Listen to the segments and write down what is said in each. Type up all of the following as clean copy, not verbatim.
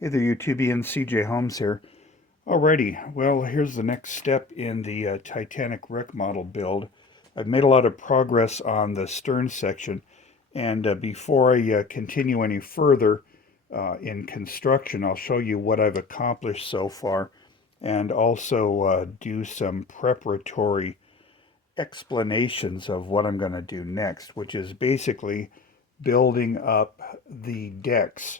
Hey there, YouTubians, CJ Holmes here. Alrighty, well, here's the next step in the Titanic wreck model build. I've made a lot of progress on the stern section, and before I continue any further in construction, I'll show you what I've accomplished so far, and also do some preparatory explanations of what I'm going to do next, which is basically building up the decks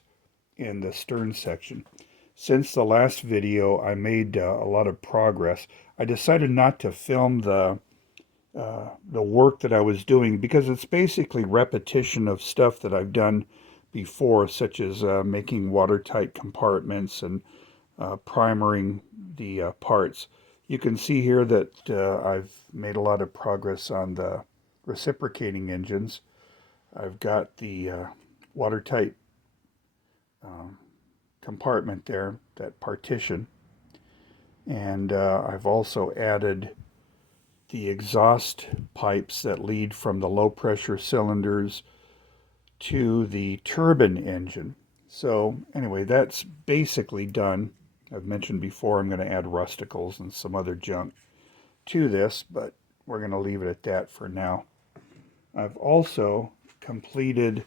in the stern section. Since the last video, I made a lot of progress. I decided not to film the work that I was doing because it's basically repetition of stuff that I've done before, such as making watertight compartments and primering the parts. You can see here that I've made a lot of progress on the reciprocating engines. I've got the watertight um, compartment there, that partition. And I've also added the exhaust pipes that lead from the low pressure cylinders to the turbine engine. So anyway, that's basically done. I've mentioned before I'm going to add rusticles and some other junk to this, but we're going to leave it at that for now. I've also completed,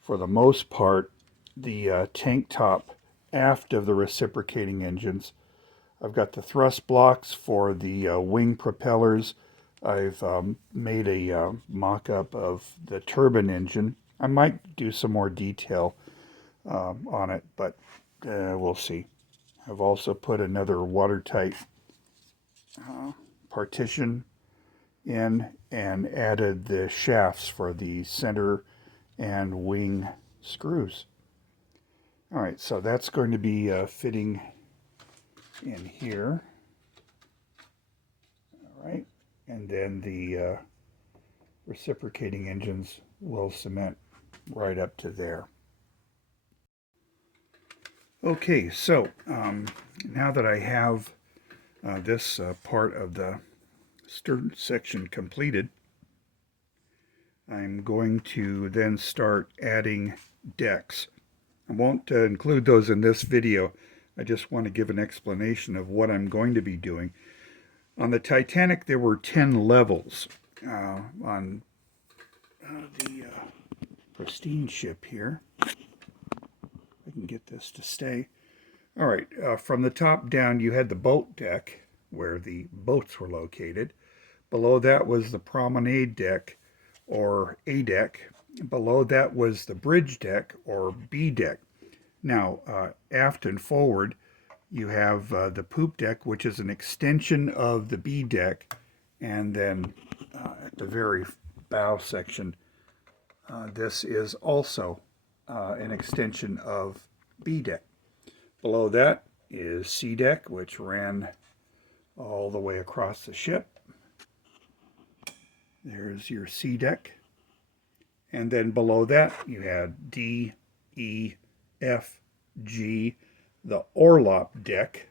for the most part, the tank top aft of the reciprocating engines. I've got the thrust blocks for the wing propellers. I've made a mock-up of the turbine engine. I might do some more detail on it, but we'll see. I've also put another watertight partition in and added the shafts for the center and wing screws. All right, so that's going to be fitting in here. All right, and then the reciprocating engines will cement right up to there. Okay, so now that I have this part of the stern section completed, I'm going to then start adding decks. I won't include those in this video. I just want to give an explanation of what I'm going to be doing. On the Titanic, there were 10 levels. On the pristine ship here, I can get this to stay. All right, from the top down, you had the boat deck, where the boats were located. Below that was the promenade deck, or A deck. Below that was the bridge deck, or B deck. Now, aft and forward, you have the poop deck, which is an extension of the B deck, and then at the very bow section, this is also an extension of B deck. Below that is C deck, which ran all the way across the ship. There's your C deck. And then below that, you had D, E, F, G, the orlop deck,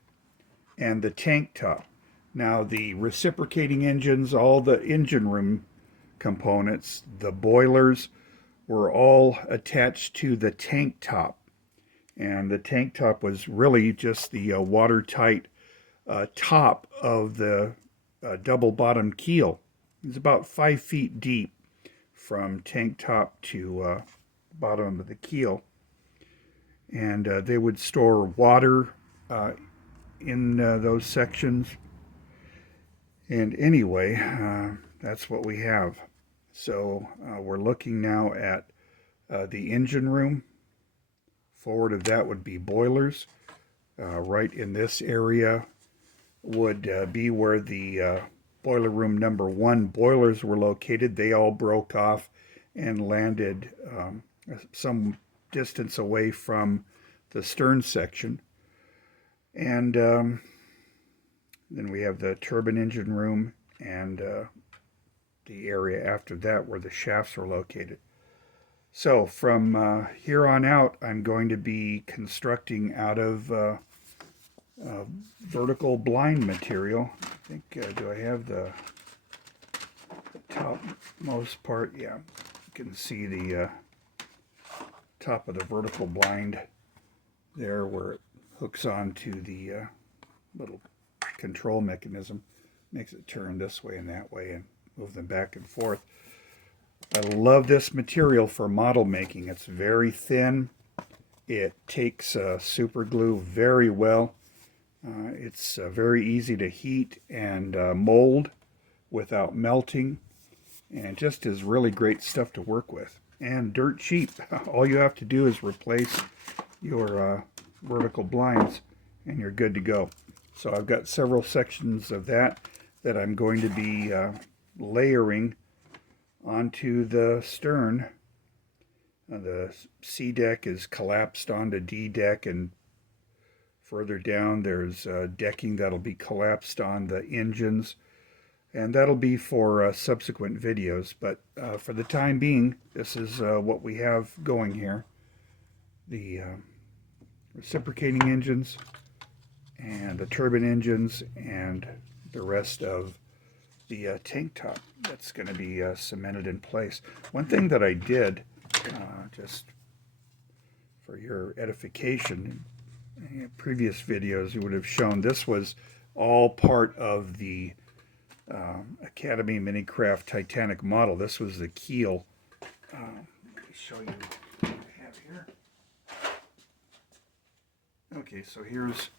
and the tank top. Now, the reciprocating engines, all the engine room components, the boilers, were all attached to the tank top. And the tank top was really just the watertight top of the double bottom keel. It's about 5 feet deep from tank top to bottom of the keel. And they would store water in those sections. And anyway, that's what we have. So we're looking now at the engine room. Forward of that would be boilers. Right in this area would be where the boiler room number 1 boilers were located. They all broke off and landed some distance away from the stern section. And then we have the turbine engine room and the area after that where the shafts are located. So from here on out, I'm going to be constructing out of vertical blind material. I think, do I have the topmost part? Yeah, you can see the top of the vertical blind there where it hooks onto the little control mechanism. Makes it turn this way and that way and move them back and forth. I love this material for model making. It's very thin. It takes super glue very well. It's very easy to heat and mold without melting, and just is really great stuff to work with. And dirt cheap. All you have to do is replace your vertical blinds and you're good to go. So I've got several sections of that I'm going to be layering onto the stern. The C deck is collapsed onto D deck, and further down there's decking that'll be collapsed on the engines, and that'll be for subsequent videos. But for the time being, this is what we have going here. The reciprocating engines and the turbine engines and the rest of the tank top that's going to be cemented in place. One thing that I did, just for your edification, in previous videos you would have shown this was all part of the Academy Minicraft Titanic model. This was the keel. Let me show you what I have here. Okay, so here's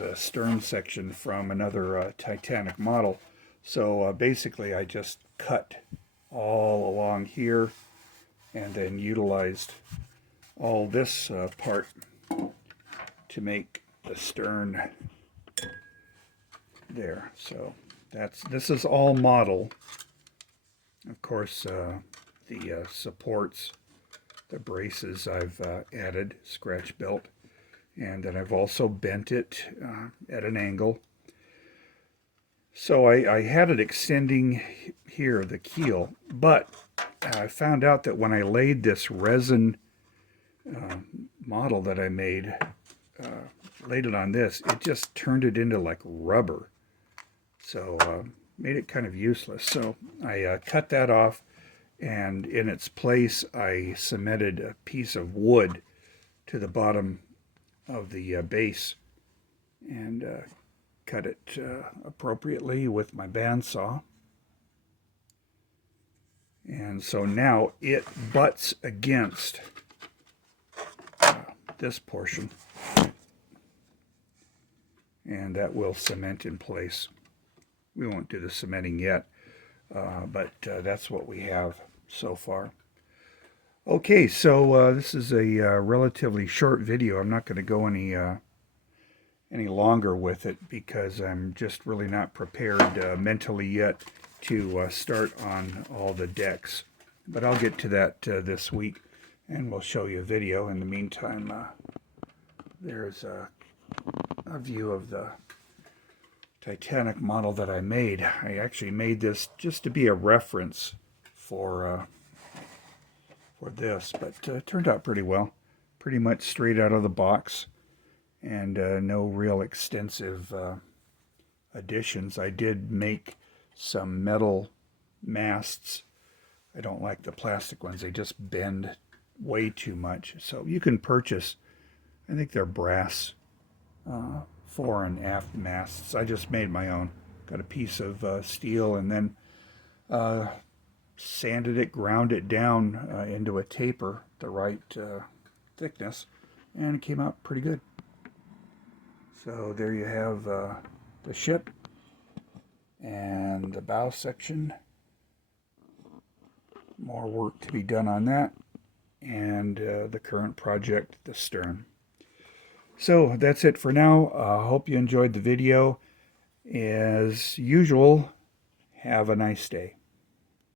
a stern section from another Titanic model. So basically I just cut all along here and then utilized all this part to make the stern there. So this is all model. Of course, the supports, the braces I've added, scratch built. And then I've also bent it at an angle. So I had it extending here, the keel, but I found out that when I laid this resin model that I made, laid it on this, it just turned it into like rubber. So made it kind of useless. So I cut that off, and in its place I cemented a piece of wood to the bottom of the base and cut it appropriately with my bandsaw. And so now it butts against this portion, and that will cement in place. We won't do the cementing yet, but that's what we have so far. Okay, so this is a relatively short video. I'm not going to go any longer with it because I'm just really not prepared mentally yet to start on all the decks. But I'll get to that this week, and we'll show you a video. In the meantime, there's a view of the Titanic model that I made. I actually made this just to be a reference for this, but it turned out pretty well. Pretty much straight out of the box, and no real extensive additions. I did make some metal masts. I don't like the plastic ones. They just bend way too much. So you can purchase, I think they're brass fore and aft masts. I just made my own. Got a piece of steel and then sanded it, ground it down into a taper, the right thickness, and it came out pretty good. So there you have the ship and the bow section. More work to be done on that, and the current project, the stern. So that's it for now. Hope you enjoyed the video. As usual, have a nice day.